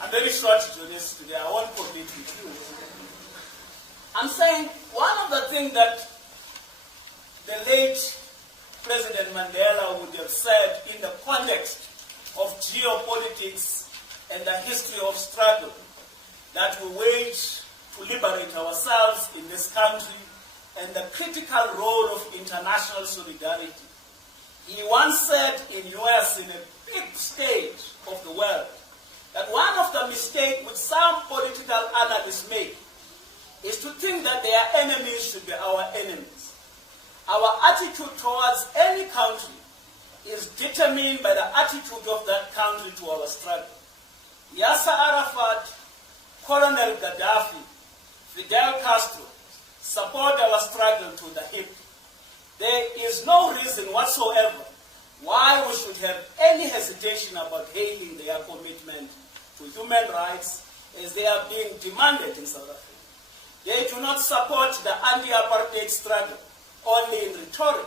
I'm very short to this today. I won't compete with you. I'm saying one of the things that the late President Mandela would have said in the context of geopolitics and the history of struggle that we wage to liberate ourselves in this country and the critical role of international solidarity. He once said in US, in a big stage of the world, that one of the mistakes which some political analysts make is to think that their enemies should be our enemies. Our attitude towards any country is determined by the attitude of that country to our struggle. Yasser Arafat, Colonel Gaddafi, Fidel Castro support our struggle to the hip. There is no reason whatsoever why we should have any hesitation about hailing their commitment to human rights as they are being demanded in South Africa. They do not support the anti-apartheid struggle only in rhetoric.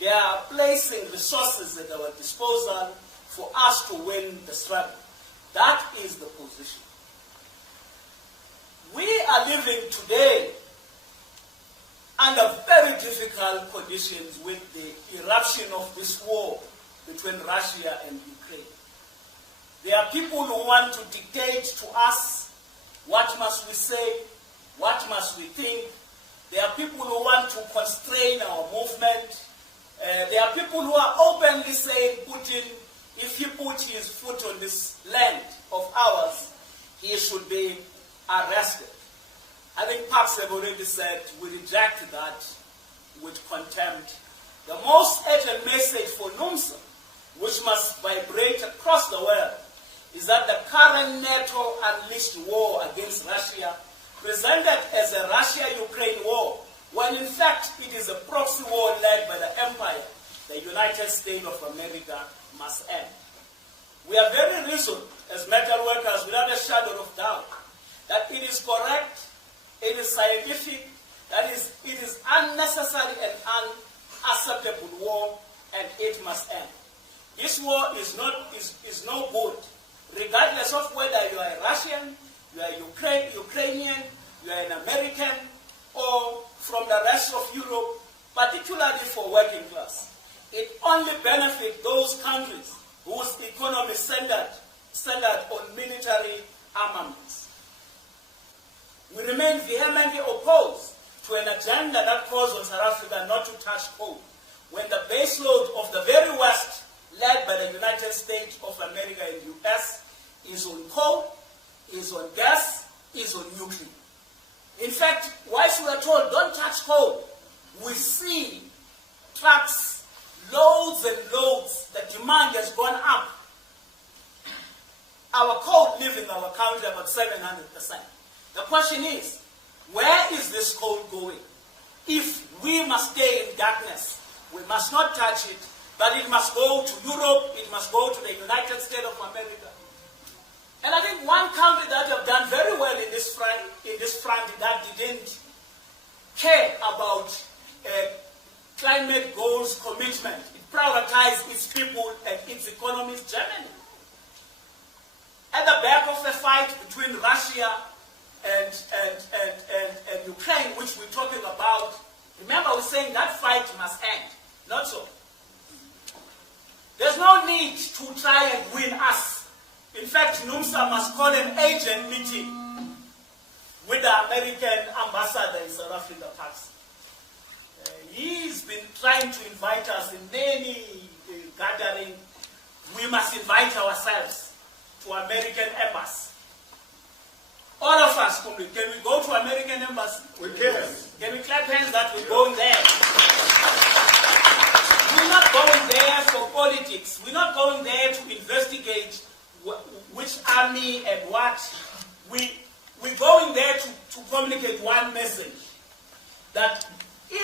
They are placing resources at our disposal for us to win the struggle. That is the position. We are living today under very difficult conditions with the eruption of this war between Russia and Ukraine. There are people who want to dictate to us what must we say, what must we think. There are people who want to constrain our movement. There are people who are openly saying, Putin, if he put his foot on this land of ours, he should be arrested. I think Parks have already said we reject that with contempt. The most urgent message for NUMSA, which must vibrate across the world, is that the current NATO unleashed war against Russia, presented as a Russia-Ukraine war, when in fact it is a proxy war led by the empire, the United States of America, must end. We are very reasoned as metal workers without a shadow of doubt that it is correct, it is scientific, that is, it is unnecessary and unacceptable war, and it must end. This war is no good, regardless of whether you are a Russian, you are Ukrainian, you are an American, or from the rest of Europe, particularly for working class. It only benefits those countries whose economy is centered on military armaments. We remain vehemently opposed to an agenda that calls on South Africa not to touch coal, when the baseload of the very West, led by the United States of America and US, is on coal, is on gas, is on nuclear. In fact, whilst we are told don't touch coal, we see trucks, loads and loads, the demand has gone up. Our coal leaving our country about 700%. The question is, where is this coal going? If we must stay in darkness, we must not touch it, but it must go to Europe, it must go to the United States of America. And I think one country that have done very well in this front that didn't care about climate goals commitment. It prioritized its people and its economies, Germany. At the back of the fight between Russia and Ukraine, which we're talking about, remember we're saying that fight must end. Not so. There's no need to try and win us. In fact, NUMSA must call an agent meeting with the American ambassador in South Africa, Pax. He's been trying to invite us in many gatherings. We must invite ourselves to American embassy. All of us, can we go to American embassy? We can. Can we clap hands that we're going there? We're not going there for politics. We're not going there to investigate which army and what. We're going there to communicate one message. That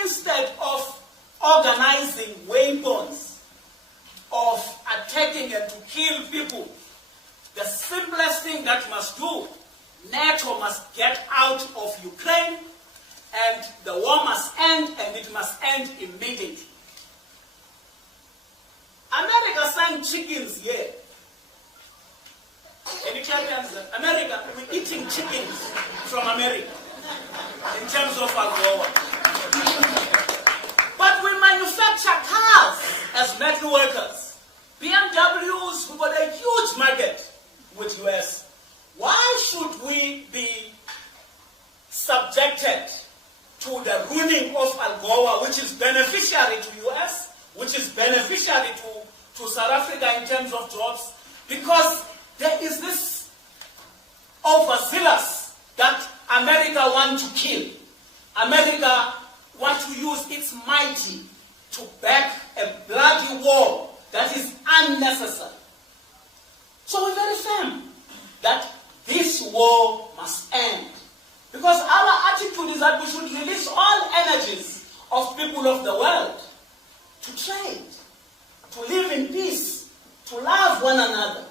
instead of organizing weapons, of attacking and to kill people, the simplest thing that must do, NATO must get out of Ukraine, and the war must end, and it must end immediately. America sent chickens here. And it happens that America, we're eating chickens from America in terms of Alcoa. But we manufacture cars as metal workers. BMWs, we've got a huge market with US. Why should we be subjected to the ruling of Alcoa, which is beneficiary to US, which is beneficiary to South Africa in terms of jobs? Because there is this overzealous that America wants to kill. America wants to use its mighty to back a bloody war that is unnecessary. So we're very firm that this war must end. Because our attitude is that we should release all energies of people of the world to trade, to live in peace, to love one another.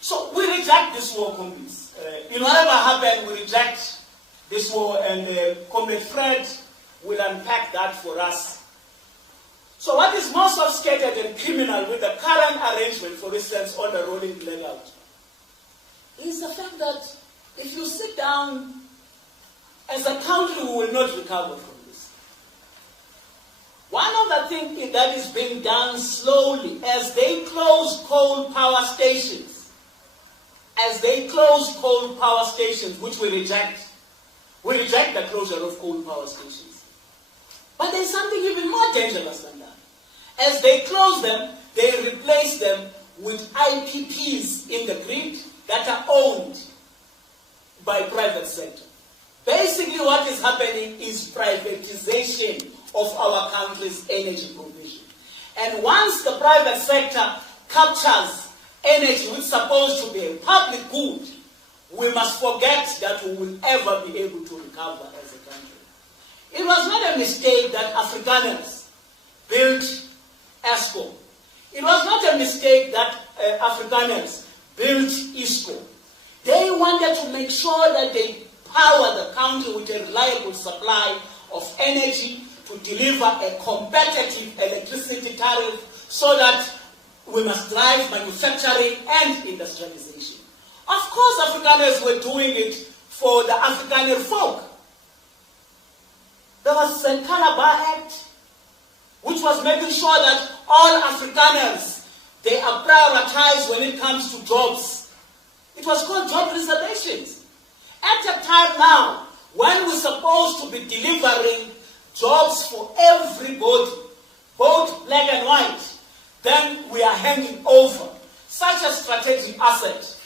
So we reject this war, comrades. In whatever happened, we reject this war, and Comrade Fred will unpack that for us. So what is more sophisticated and criminal with the current arrangement, for instance, on the rolling blackout, is the fact that if you sit down, as a country, we will not recover from this. One of the things that is being done slowly, as they close coal power stations, which we reject the closure of coal power stations. But there's something even more dangerous than that. As they close them, they replace them with IPPs in the grid that are owned by private sector. Basically what is happening is privatization of our country's energy provision. And once the private sector captures energy which is supposed to be a public good, we must forget that we will ever be able to recover as a country. It was not a mistake that Afrikaners built ESCO. It was not a mistake that Afrikaners built ISCO. They wanted to make sure that they power the country with a reliable supply of energy to deliver a competitive electricity tariff so that we must drive manufacturing and industrialization. Of course, Afrikaners were doing it for the Afrikaner folk. There was the Calabar Act, which was making sure that all Afrikaners, they are prioritized when it comes to jobs. It was called job reservations. At a time now, when we're supposed to be delivering jobs for everybody, both black and white, then we are handing over such a strategic asset,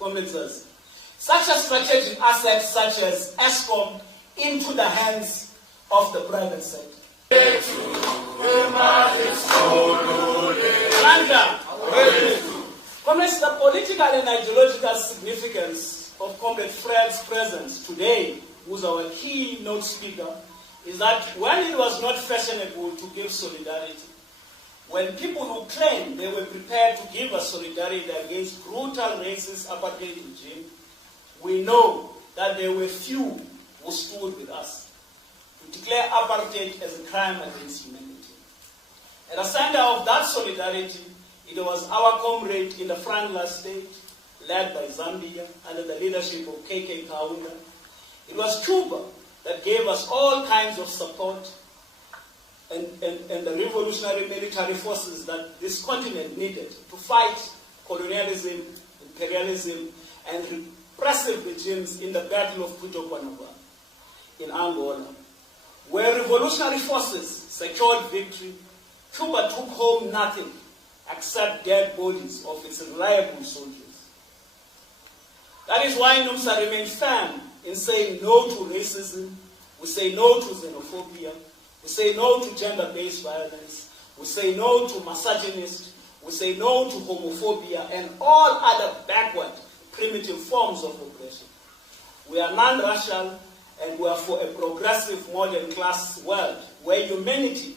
commenters, such a strategic asset such as ESCOM into the hands of the private sector. Comrades, the political and ideological significance of Comrade Fred's presence today, who's our keynote speaker, is that when it was not fashionable to give solidarity, when people who claimed they were prepared to give us solidarity against brutal racist apartheid regime, we know that there were few who stood with us to declare apartheid as a crime against humanity. At the center of that solidarity, it was our comrade in the frontline state, led by Zambia, under the leadership of KK Kaunda. It was Cuba that gave us all kinds of support and the revolutionary military forces that this continent needed to fight colonialism, imperialism, and repressive regimes in the Battle of Puto Guanaba in Angola. Where revolutionary forces secured victory, Cuba took home nothing except dead bodies of its reliable soldiers. That is why NUMSA remains firm in saying no to racism, we say no to xenophobia, we say no to gender-based violence, we say no to misogynist, we say no to homophobia and all other backward, primitive forms of oppression. We are non-racial and we are for a progressive modern class world where humanity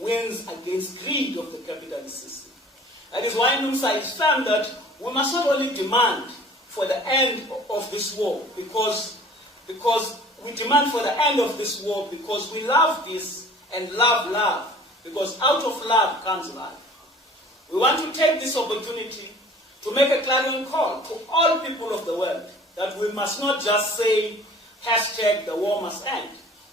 wins against greed of the capitalist system. That is why NUMSA is firm that we must not only demand for the end of this war, because we demand for the end of this war because we love this and love, because out of love comes life. We want to take this opportunity to make a clarion call to all people of the world that we must not just say, hashtag the war must end.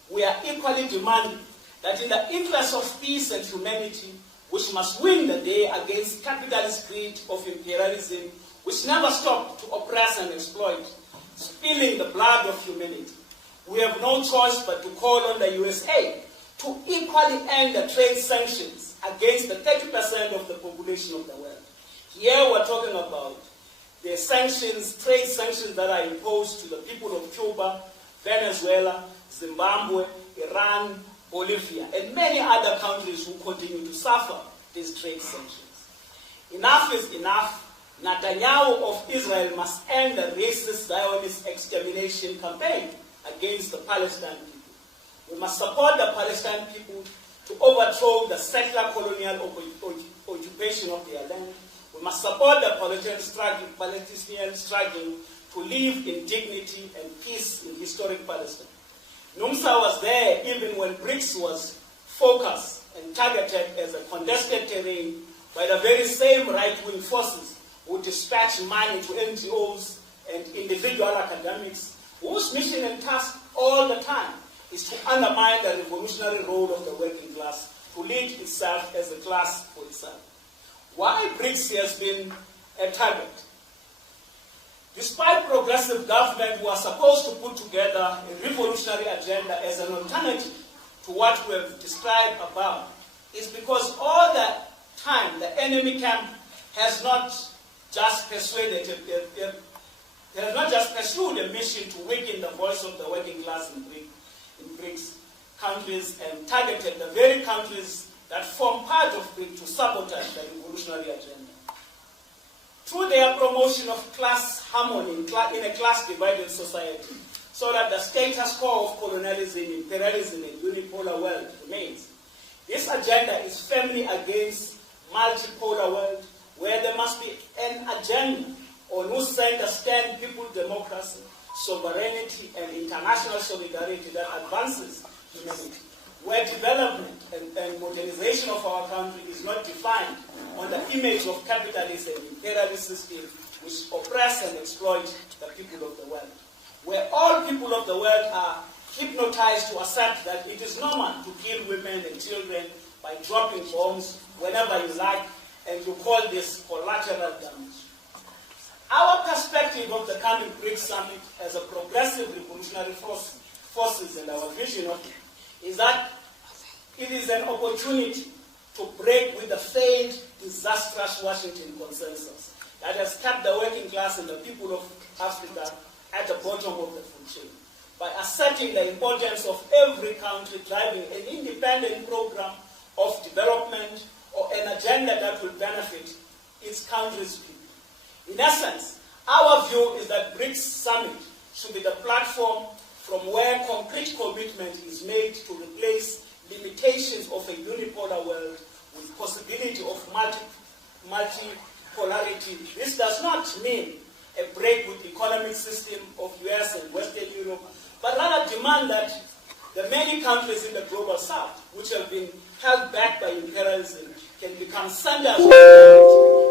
We are equally demanding that in the interest of peace and humanity, which must win the day against capitalist greed of imperialism, which never stopped to oppress and exploit, spilling the blood of humanity. We have no choice but to call on the USA to equally end the trade sanctions against the 30% of the population of the world. Here we're talking about the sanctions, trade sanctions that are imposed to the people of Cuba, Venezuela, Zimbabwe, Iran, Bolivia, and many other countries who continue to suffer these trade sanctions. Enough is enough. Netanyahu of Israel must end the racist Zionist extermination campaign against the Palestinian people. We must support the Palestinian people to overthrow the settler colonial occupation of their land. We must support the Palestinian struggle to live in dignity and peace in historic Palestine. NUMSA was there even when BRICS was focused and targeted as a contested terrain by the very same right-wing forces who dispatch money to NGOs and individual academics whose mission and task all the time is to undermine the revolutionary role of the working class, to lead itself as a class for itself. Why BRICS has been a target? Despite progressive government who are supposed to put together a revolutionary agenda as an alternative to what we have described above, is because all the time the enemy camp has not just pursued a mission to weaken the voice of the working class in BRICS countries and targeted the very countries that form part of BRICS to sabotage the revolutionary agenda. Through their promotion of class harmony in a class-divided society, so that the status quo of colonialism, imperialism, and unipolar world remains. This agenda is firmly against multipolar world, where there must be an agenda on whose center stand people democracy, sovereignty, and international solidarity that advances humanity, where development and modernization of our country is not defined on the image of capitalism and imperialist system which oppress and exploit the people of the world, where all people of the world are hypnotized to accept that it is normal to kill women and children by dropping bombs whenever you like, and you call this collateral damage. Our perspective of the coming BRICS summit as a progressive revolutionary forces and our vision of it is that it is an opportunity to break with the failed, disastrous Washington consensus that has kept the working class and the people of Africa at the bottom of the food chain, by asserting the importance of every country driving an independent program of development or an agenda that will benefit its country's people. In essence, our view is that BRICS Summit should be the platform from where concrete commitment is made to replace limitations of a unipolar world with possibility of multipolarity. This does not mean a break with the economic system of US and Western Europe, but rather demand that the many countries in the global south, which have been held back by imperialism, can become centers of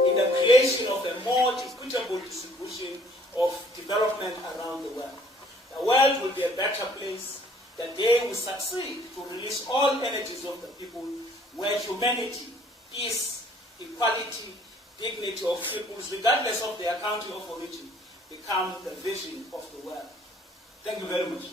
in the creation of a more equitable distribution of development around the world. The world will be a better place the day we succeed to release all energies of the people, where humanity, peace, equality, dignity of peoples, regardless of their country of origin, become the vision of the world. Thank you very much.